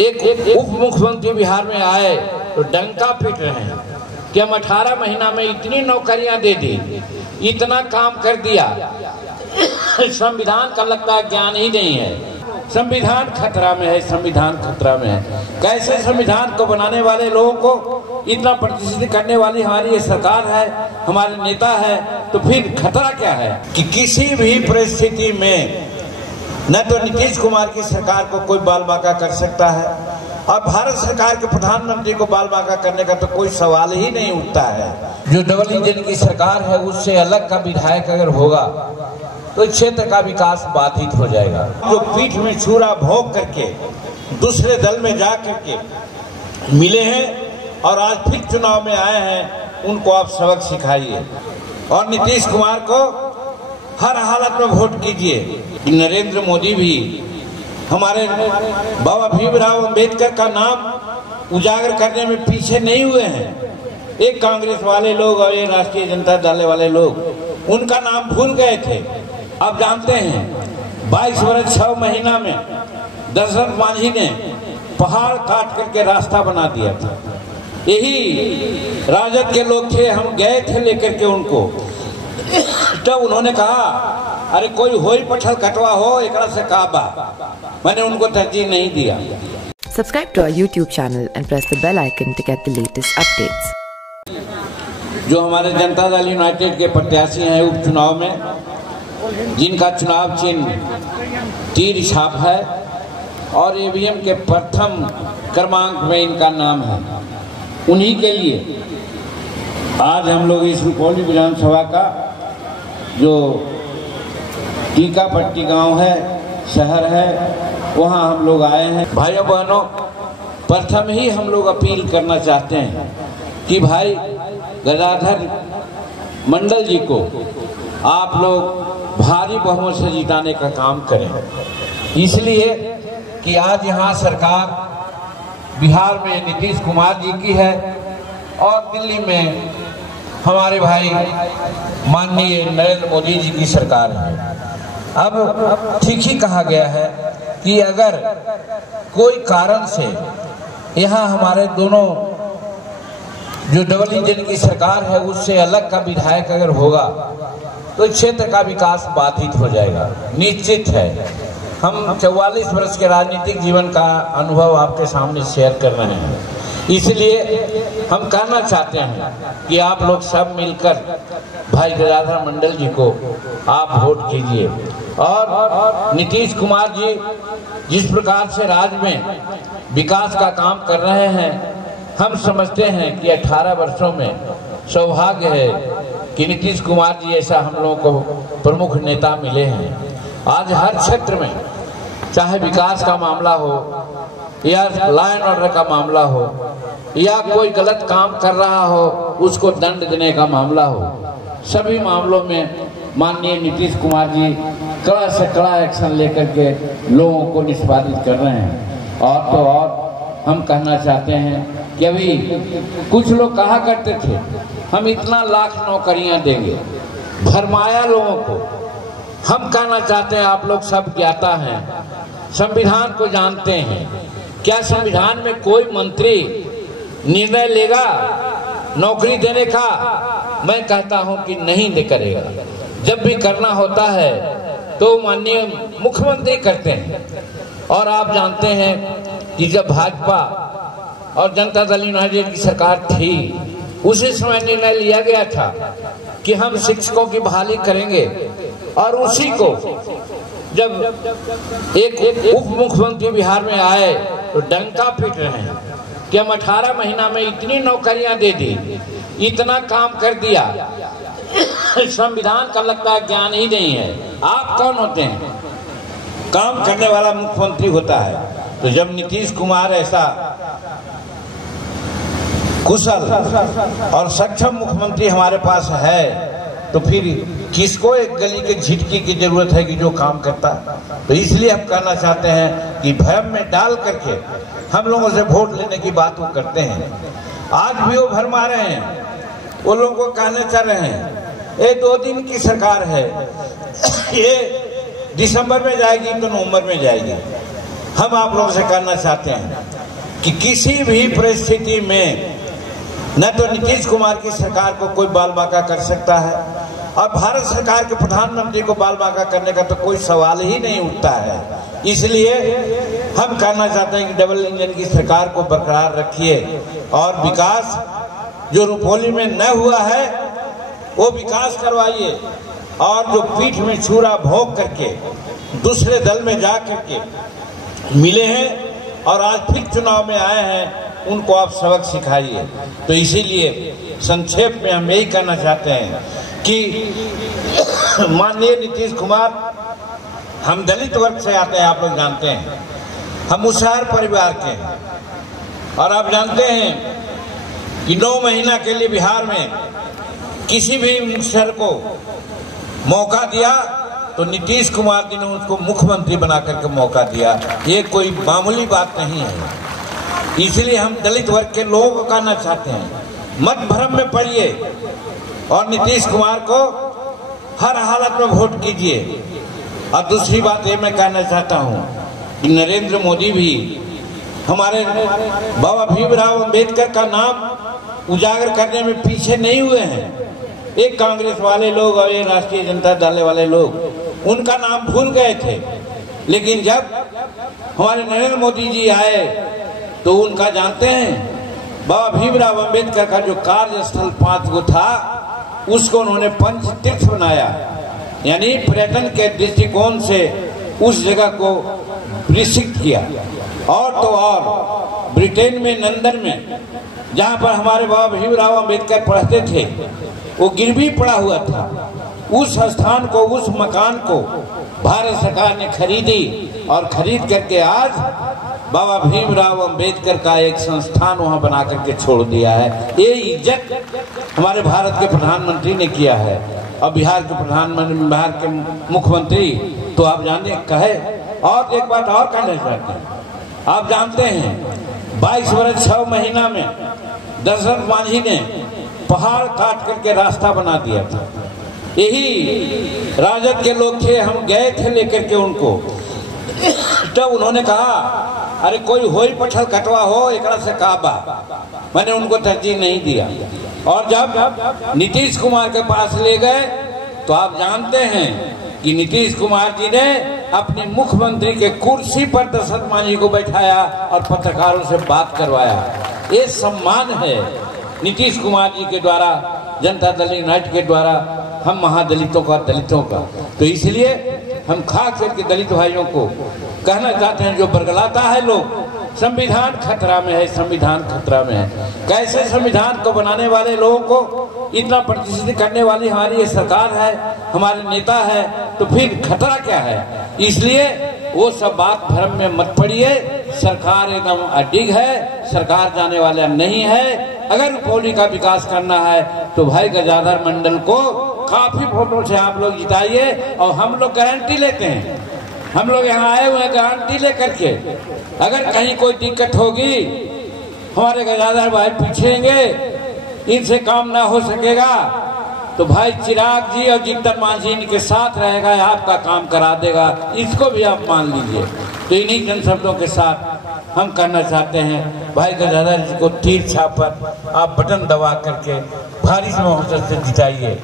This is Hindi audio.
एक उप मुख्यमंत्री बिहार में आए तो डंका पीट रहे हैं कि हम 18 महीना में इतनी नौकरियां दे दी, इतना काम कर दिया। संविधान का लगता है ज्ञान ही नहीं है। संविधान खतरा में है, संविधान खतरा में है। कैसे संविधान को बनाने वाले लोगों को इतना प्रतिष्ठित करने वाली हमारी ये सरकार है, हमारे नेता है, तो फिर खतरा क्या है कि किसी भी परिस्थिति में न तो नीतीश कुमार की सरकार को कोई बाल बांका कर सकता है और भारत सरकार के प्रधानमंत्री को बाल बांका करने का तो कोई सवाल ही नहीं उठता है। जो डबल इंजन की सरकार है उससे अलग का विधायक अगर होगा तो क्षेत्र का विकास बाधित हो जाएगा। जो पीठ में छुरा भोंक करके दूसरे दल में जा करके मिले हैं और आज फिर चुनाव में आए हैं, उनको आप सबक सिखाइए और नीतीश कुमार को हर हालत में वोट कीजिए। नरेंद्र मोदी भी हमारे बाबा भीमराव अंबेडकर का नाम उजागर करने में पीछे नहीं हुए हैं। एक कांग्रेस वाले लोग और एक राष्ट्रीय जनता दल वाले लोग उनका नाम भूल गए थे। आप जानते हैं 22 वर्ष 6 महीना में दशरथ मांझी ने पहाड़ काट करके रास्ता बना दिया था। यही राजद के लोग थे, हम गए थे लेकर के उनको, तो उन्होंने कहा अरे कोई होई पठल कटवा हो एकरा से काबा, मैंने उनको तरजीह नहीं दिया। Subscribe to our YouTube channel and press the bell icon to get the latest updates. जो हमारे जनता दल यूनाइटेड के प्रत्याशी हैं उपचुनाव में, जिनका चुनाव चिन्ह तीर छाप है और ईवीएम के प्रथम क्रमांक में इनका नाम है, उन्हीं के लिए आज हम लोग इस रुपौली विधानसभा का जो टीकापट्टी गांव है, शहर है, वहां हम लोग आए हैं। भाइयों बहनों, प्रथम ही हम लोग अपील करना चाहते हैं कि भाई गदाधर मंडल जी को आप लोग भारी बहुमत से जिताने का काम करें, इसलिए कि आज यहाँ सरकार बिहार में नीतीश कुमार जी की है और दिल्ली में हमारे भाई माननीय नरेंद्र मोदी जी की सरकार है। अब ठीक ही कहा गया है कि अगर कोई कारण से यहाँ हमारे दोनों जो डबल इंजन की सरकार है उससे अलग का विधायक अगर होगा तो क्षेत्र का विकास बाधित हो जाएगा, निश्चित है। हम 44 वर्ष के राजनीतिक जीवन का अनुभव आपके सामने शेयर कर रहे हैं, इसलिए हम कहना चाहते हैं कि आप लोग सब मिलकर भाई गदाधर मंडल जी को आप वोट कीजिए और नीतीश कुमार जी जिस प्रकार से राज्य में विकास का काम कर रहे हैं, हम समझते हैं कि 18 वर्षों में सौभाग्य है कि नीतीश कुमार जी ऐसा हम लोगों को प्रमुख नेता मिले हैं। आज हर क्षेत्र में चाहे विकास का मामला हो या लॉ एंड ऑर्डर का मामला हो या कोई गलत काम कर रहा हो उसको दंड देने का मामला हो, सभी मामलों में माननीय नीतीश कुमार जी कड़ा से कड़ा एक्शन लेकर के लोगों को निष्पादित कर रहे हैं। और तो और हम कहना चाहते हैं कि अभी कुछ लोग कहा करते थे हम इतना लाख नौकरियां देंगे, भरमाया लोगों को। हम कहना चाहते हैं आप लोग सब ज्ञाता हैं, संविधान को जानते हैं, क्या संविधान में कोई मंत्री निर्णय लेगा नौकरी देने का? मैं कहता हूं कि नहीं करेगा। जब भी करना होता है तो माननीय मुख्यमंत्री करते हैं। और आप जानते हैं कि जब भाजपा और जनता दल यूनाइटेड की सरकार थी उसी समय निर्णय लिया गया था कि हम शिक्षकों की बहाली करेंगे और उसी को जब एक उप मुख्यमंत्री बिहार में आए तो डंका पीट रहे हैं कि हम 18 महीना में इतनी नौकरियां दे दी, इतना काम कर दिया। संविधान का लगता है ज्ञान ही नहीं है। आप कौन होते हैं? काम करने वाला मुख्यमंत्री होता है। तो जब नीतीश कुमार ऐसा कुशल और सक्षम मुख्यमंत्री हमारे पास है तो फिर किसको एक गली के झिटकी की जरूरत है कि जो काम करता है। तो इसलिए हम कहना चाहते हैं कि भ्रम में डाल करके हम लोगों से वोट लेने की बात वो करते हैं। आज भी वो भरमा रहे हैं, वो लोगों को कहना चाह रहे हैं ये 2 दिन की सरकार है, ये दिसंबर में जाएगी तो नवंबर में जाएगी। हम आप लोगों से कहना चाहते हैं कि किसी भी परिस्थिति में न तो नीतीश कुमार की सरकार को कोई बाल बांका कर सकता है और भारत सरकार के प्रधानमंत्री को बाल बांका करने का तो कोई सवाल ही नहीं उठता है। इसलिए हम कहना चाहते हैं कि डबल इंजन की सरकार को बरकरार रखिए और विकास जो रुपौली में न हुआ है वो विकास करवाइए और जो पीठ में छुरा भोग करके दूसरे दल में जा करके मिले हैं और आज फिर चुनाव में आए हैं उनको आप सबक सिखाइए। तो इसीलिए संक्षेप में हम यही कहना चाहते हैं कि माननीय नीतीश कुमार, हम दलित वर्ग से आते हैं, आप लोग जानते हैं, हम मुसहर परिवार के हैं और आप जानते हैं कि 9 महीना के लिए बिहार में किसी भी मुसहर को मौका दिया तो नीतीश कुमार जी ने उसको मुख्यमंत्री बना करके मौका दिया। ये कोई मामूली बात नहीं है। इसलिए हम दलित वर्ग के लोगों को कहना चाहते हैं, मत भ्रम में पड़िए और नीतीश कुमार को हर हालत में वोट कीजिए। और दूसरी बात ये मैं कहना चाहता हूँ कि नरेंद्र मोदी भी हमारे बाबा भीमराव अंबेडकर का नाम उजागर करने में पीछे नहीं हुए हैं। एक कांग्रेस वाले लोग और एक राष्ट्रीय जनता दल वाले लोग उनका नाम भूल गए थे, लेकिन जब हमारे नरेंद्र मोदी जी आए तो उनका जानते हैं, बाबा भीमराव अंबेडकर का जो कार्यस्थल 5 गो था उसको उन्होंने पंच तीर्थ बनाया, यानी पर्यटन के दृष्टिकोण से उस जगह को विकसित किया। और तो और ब्रिटेन में लंदन में जहाँ पर हमारे बाबा भीमराव अंबेडकर पढ़ते थे वो गिरवी पड़ा हुआ था, उस स्थान को, उस मकान को भारत सरकार ने खरीदी और खरीद करके आज बाबा भीमराव अंबेडकर का एक संस्थान वहां बना करके छोड़ दिया है। ये इज्जत हमारे भारत के प्रधानमंत्री ने किया है और बिहार के प्रधानमंत्री, बिहार के मुख्यमंत्री तो आप जाने कहे। और एक बात और कहना चाहते हैं, आप जानते हैं 22 वर्ष 6 महीना में दशरथ मांझी ने पहाड़ काट करके रास्ता बना दिया था। यही राजद के लोग थे, हम गए थे लेकर के उनको, तो उन्होंने कहा अरे कोई होई पठल कटवा हो एक से काबा, मैंने उनको तरजीह नहीं दिया। और जब नीतीश कुमार के पास ले गए तो आप जानते हैं कि नीतीश कुमार जी ने अपने मुख्यमंत्री के कुर्सी पर दशरथ मांझी को बैठाया और पत्रकारों से बात करवाया। ये सम्मान है नीतीश कुमार जी के द्वारा, जनता दल यूनाइटेड के द्वारा हम महादलितों का, दलितों का। तो इसलिए हम खास करके दलित भाइयों को कहना चाहते हैं, जो बरगलाता है लोग, संविधान खतरा में है, संविधान खतरा में है। कैसे संविधान को बनाने वाले लोगों को इतना प्रतिष्ठित करने वाली हमारी ये सरकार है, हमारे नेता है, तो फिर खतरा क्या है? इसलिए वो सब बात भ्रम में मत पड़िए। सरकार एकदम अडिग है, सरकार जाने वाला नहीं है। अगर रुपौली का विकास करना है तो भाई गजाधर मंडल को काफी वोटों से आप लोग जिताइए और हम लोग गारंटी लेते हैं, हम लोग यहाँ आए हुए हैं गारंटी लेकर के, अगर कहीं कोई दिक्कत होगी हमारे गजाधर भाई पूछेंगे, इनसे काम ना हो सकेगा तो भाई चिराग जी और जीतन मांझी इनके साथ रहेगा, आपका काम करा देगा, इसको भी आप मान लीजिए। तो इन्हीं जन शब्दों के साथ हम कहना चाहते हैं, भाई गजाधर जी को तीर छाप पर आप बटन दबा करके भारी से जिताइए।